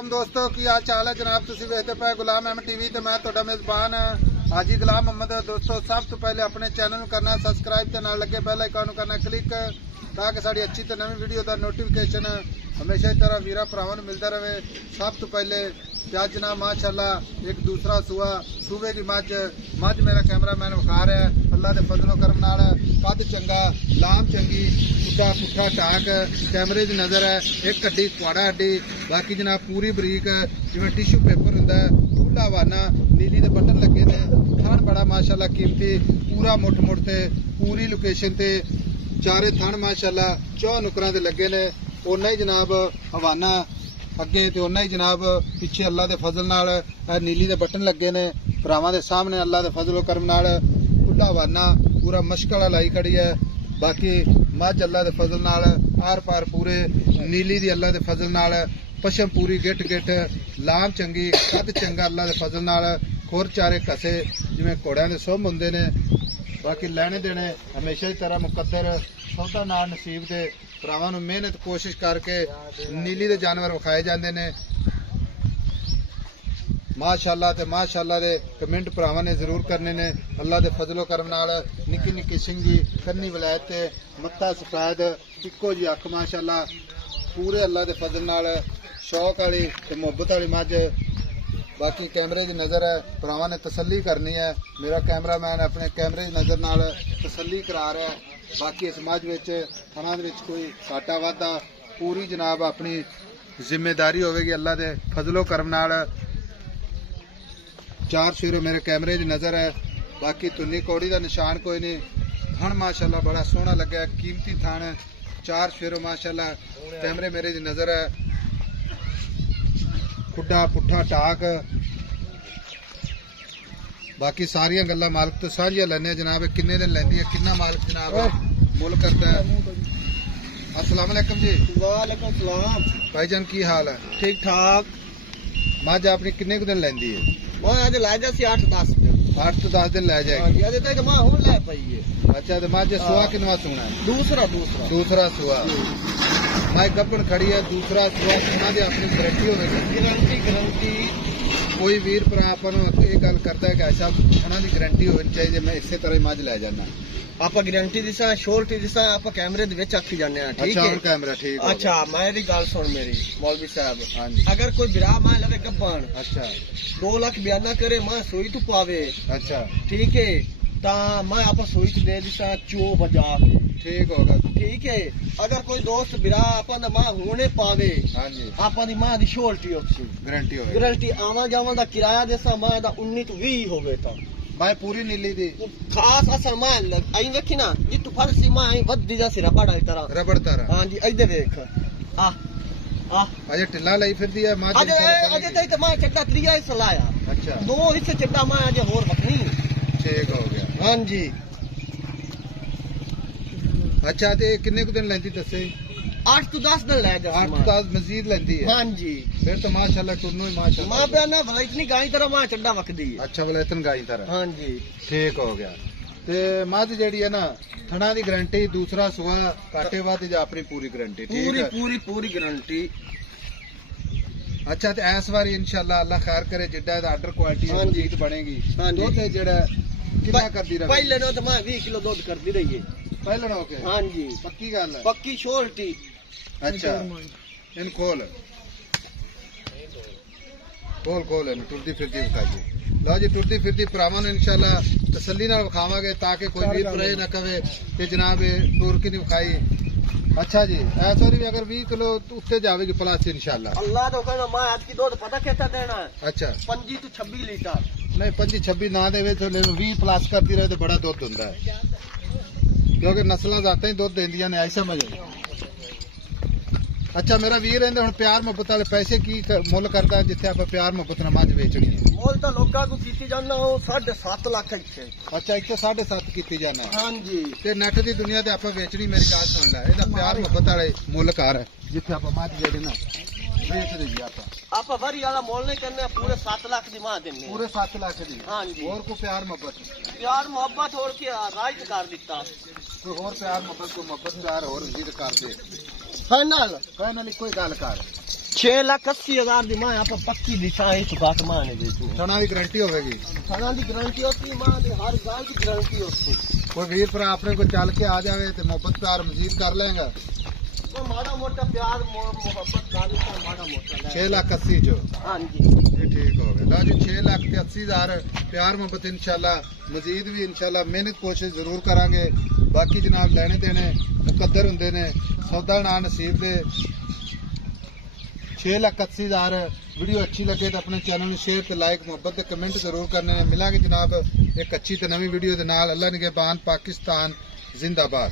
वालेकुम दोस्तों की हाल चाल है जनाब तुसी वेखदे पे गुलाम अहमद टीवी ते मैं तुहाडा मेजबान हाजी गुलाम मोहम्मद। दोस्तों सब तो पहले अपने चैनल नूं करना सब्सक्राइब ते नाल लगे बेल आइकन नूं करना क्लिक ताकि साडी अच्छी ते नवी वीडियो दा नोटिफिकेशन हमेशा ही तरह वीरा भरावां नूं मिलदा रहे। सब तो पहले आज जनाब माशाअल्लाह एक दूसरा सूबे की मझ मेरा कैमरामैन विखा रहा है। अल्लाह के फजलो करम नाल कद चंगा लाम चंगी पुट्ठा पुट्ठा टाक कैमरे की नज़र है। एक हड्डी कुआड़ा हड्डी बाकी जनाब पूरी बरीक जिवें टिशू पेपर हुंदा खुला वाना नीली दे बटन लगे ने थान बड़ा माशाअल्लाह कीमती पूरा मुठ मुठ ते पूरी लोकेशन ते चारे थान माशाअल्लाह चौ नुकरां दे लगे ने। उन्ना ही जनाब हवाना अगे तो उन्ना ही जनाब पिछे अल्लाह के फजल नाल नीली दे बटन लगे ने भरावां दे सामने अल्लाह के फजलो करम नाल खुला वाना पूरा मशकल लाई खड़ी है। बाकी मझ अल्लाह के फजल नाल आर पार पूरे नीली दी अल्लाह के फजल नाल पशम पूरी गिट गिट लाम चंगी कद चंगा अल्लाह के फजल नाल खुर चारे कसे जिवें घोड़ियां दे सुम हुंदे ने। बाकी लैने देने हमेशा ही तरह मुकद्दर सौदा नाल नसीब दे भरावां नूं मेहनत कोशिश करके नीली दे जानवर विखाए जांदे ने। माशाअल्लाह ते माशाअल्लाह दे कमेंट भरावां ने जरूर करने ने। अल्लाह दे फजलो करम नाल निक्की निक्की सिंगी कन्नी वलैत ते मत्था सफेद इक्को जी अख माशाअल्लाह पूरे अल्लाह दे फजल नाल शौक वाली ते मुहब्बत वाली मझ। बाकी कैमरे की नज़र है भरावां ने तसल्ली करनी है। मेरा कैमरामैन अपने कैमरे की नज़र नाल तसल्ली करा रहा है। बाकी इस मझ विच थना दे विच कोई घाटा वाधा पूरी जनाब अपनी जिम्मेदारी होगी अल्लाह दे फजलो करम नाल। चार शेरों मेरे कैमरे की नज़र है। बाकी तुन्नी कौड़ी का निशान कोई नहीं। थन माशाअल्लाह बड़ा सोहना लगा कीमती थन चार शेरों माशाअल्लाह कैमरे मेरे की नज़र है। खुड्डा पुट्ठा टाक बाकी सारिया गल्लां मालक तो साझियां लैने जनाब। किन्ने दिन लैंदी है किन्ना मालक जनाब मुल करता है। अस्सलाम वालेकुम जी। वालेकुम सलाम भाईजान की हाल है? ठीक ठाक। मझ अपनी किन्ने कुछ दिन लैंदी है? मैं आज लै जासी 8-10 दिन 8 तो 10 दिन लै जाएगी। अजे तक मैं हुण लै पई है। अच्छा तो मझ सुआ किनवा सूना है? दूसरा सुआ मैं गब्बन खड़ी है दूसरा सुआ सूना दी अपनी गारंटी होगी। गारंटी कोई वीर भरा अपन ये गल करता है कि ऐसा थना की गारंटी होनी चाहिए। मैं इसे तरह मझ लै जाना आप गारंटी दिसा श्योरिटी दिसा आप कैमरे दे विच आखी जाने हैं। ठीक अच्छा है कैमरा ठीक है। अच्छा मेरी गल सुन मेरी मौलवी साहब। हाँ जी। अगर कोई बिरा मां लवे गब्बन अच्छा 2 लाख बयाना करे मां सोई तो पावे अच्छा ठीक है ता मैं आप सोई तो दे दिसा चो बजा के ठीक होगा। ठीक है अगर कोई दोस्त बिरा अपन मां होने पावे हाँ जी ਆਪਾਂ ਦੀ ਮਾਂ ਦੀ ਸ਼ੋਰਟੀ ਹੋਵੇ गारंटी होगी। ਗਰੰਟੀ ਆਵਾਂ ਜਾਵਾਂ ਦਾ ਕਿਰਾਇਆ ਦੇਸਾ ਮਾਂ ਦਾ 19 ਤੋਂ 20 ਹੋਵੇ ਤਾਂ मैं पूरी नीली दी ਖਾਸ ਅਸਲ ਮਾਂ ਆਈ ਵੇਖੀ ਨਾ ਜੀ ਤੂੰ ਫਰਸੀ ਮਾਂ ਆਈ ਵੱਧਦੀ ਜਾ ਸੀ ਰਬੜ ਵਾਲੀ ਤਰ੍ਹਾਂ रबड़ तारा ਹਾਂਜੀ ਇੱਧਰ ਵੇਖ ਆ अजय टिल्ला लाई फिर दिया मां ਅਜੇ ਤੇ ਮਾਂ ਚੱਡਾ ਤਰੀਆ ਹੀ ਸਲਾਇਆ अच्छा 2 ਹਿੱਸੇ ਚੱਡਾ ਮਾਂ ਅਜੇ ਹੋਰ ਵਖਣੀ ठीक हो गया। ਹਾਂਜੀ अच्छा तो किन्ने को दिन लेंदी दसे? 8 ਤੋਂ 10 ਦਿਨ ਲੈ ਜਾ 8 तो 10 मजीद लेंदी है। ਹਾਂਜੀ फिर तो माशाल्लाह टुरनो ही माशाल्लाह ਮਾਂ ਪਿਆ ਨਾ ਭਲਾ ਇਤਨੀ ਗਾਈ ਤਰ੍ਹਾਂ ਮਾਂ ਚੱਡਾ ਵਖਦੀ ਹੈ। अच्छा वाला इतन गाई तरह ਹਾਂਜੀ ठीक हो गया। ते मझ जेड़ी है ना थना दी गारंटी दूसरा सुआ काटे बाद जा अपनी पूरी गारंटी ठीक ਪੂਰੀ है। ਪੂਰੀ ਪੂਰੀ ਗਰੰਟੀ। अच्छा तो इस बार इंशाल्लाह अल्लाह खैर करे जिड्डा दा आर्डर क्वालिटी हाँ जी। मजीद बनेगी। हाँ जी। दुध जेड़ा कितना करदी रहे? ਪਹਿਲੇ ਨੂੰ ਤਾਂ ਮੈਂ 20 ਕਿਲੋ ਦੁੱਧ ਕਰਦੀ ਰਹੀ ਹੈ। पहले हो के ਹਾਂਜੀ पक्की गल है। ਪੱਕੀ ਸ਼ੋਰਟੀ। अच्छा इन खोल खोल इन टुरदी फिरदी विखाइए। लो जी टुरदी फिरदी भरावां नूं इंशाल्लाह तसल्ली नाल विखावांगे ताकि कोई वीर भरा ना कहे कि जनाब टुर के नहीं विखाई। अच्छा जी ऐस वारी भी अगर 20 किलो उत्ते जाएगी प्लस इंशाल्लाह। ਅੱਲਾ ਤੋਂ ਕਹਿੰਦਾ ਮੈਂ ਅੱਜ ਕੀ ਦੁੱਧ ਪਤਾ ਕਿੱਥੇ ਦੇਣਾ ਹੈ? अच्छा 25 ਤੋਂ 26 ਲੀਟਰ। नहीं 25-26 ना देवे तो 20 प्लस करती रहे तो बड़ा दुध होंदा है क्योंकि नस्लां जातां ही दुध देंदियां ने ऐसा मजा। अच्छा मेरा वीर रहिंदे हुण प्यार मुहब्बत वाले पैसे की मुल करदा है जिथे आप प्यार मुहब्बत नाल मझ बेचनी है? ਮੁੱਲ ਤਾਂ ਲੋਕਾਂ ਨੂੰ ਕੀਤੀ ਜਾਂਦਾ ਉਹ 7.5 ਲੱਖ ਇੱਥੇ। अच्छा इत्थे 7.5 कीती जाना है ਹਾਂਜੀ ते नेट दी दुनिया ते आपां बेचनी। मेरी गल सुन ले एदा प्यार मुहब्बत वाले मुल कर जिथे आपां मझ जेड़ी ना बेच देगी आपां। ਆਪਾਂ ਵਰੀ ਵਾਲਾ ਮੁੱਲ ਨਹੀਂ ਕਰਨਾ ਪੂਰੇ 7 ਲੱਖ ਦੀ ਮਾਂ ਦਿੰਨੇ पूरे 7 लाख दी। ਹਾਂਜੀ और को प्यार मुहब्बत ਪਿਆਰ ਮੁਹੱਬਤ ਹੋਰ ਕੀ ਰਾਇਤ ਕਰ ਦਿੱਤਾ कोई और प्यार मुहब्बत को मुहब्बत प्यार और जिद कर दे ਫਾਈਨल कहने वाली कोई गल कर 6,80,000 दी मां आप पक्की दिशा है तो बात मां ने बेचनी थना की गारंटी होगी, खाना की गारंटी होती है, मां की हर गाल की गारंटी होती है। कोई वीर भरा अपने को चल के आ जाए तो मोहब्बत प्यार मजीद कर लेंगे। तो माड़ा मोटा प्यार मोहब्बत गाली का माड़ा मोटा 6,80,000 जो हाँ जी ये ठीक हो गया। लो जी 6,80,000 प्यार मोहब्बत इंशाल्लाह मजीद भी इंशाल्लाह मेहनत कोशिश जरूर करांगे। बाकी जनाब लेने देने मुकद्दर हुंदे ने, सौदा ना नसीब दे। 6,80,000 वीडियो अच्छी लगे तो अपने चैनल में शेयर ते लाइक मोहब्बत ते कमेंट जरूर करने। मिलांगे जनाब एक अच्छी ते नवी वीडियो दे नाल। अल्लाह निगहबान, पाकिस्तान जिंदाबाद।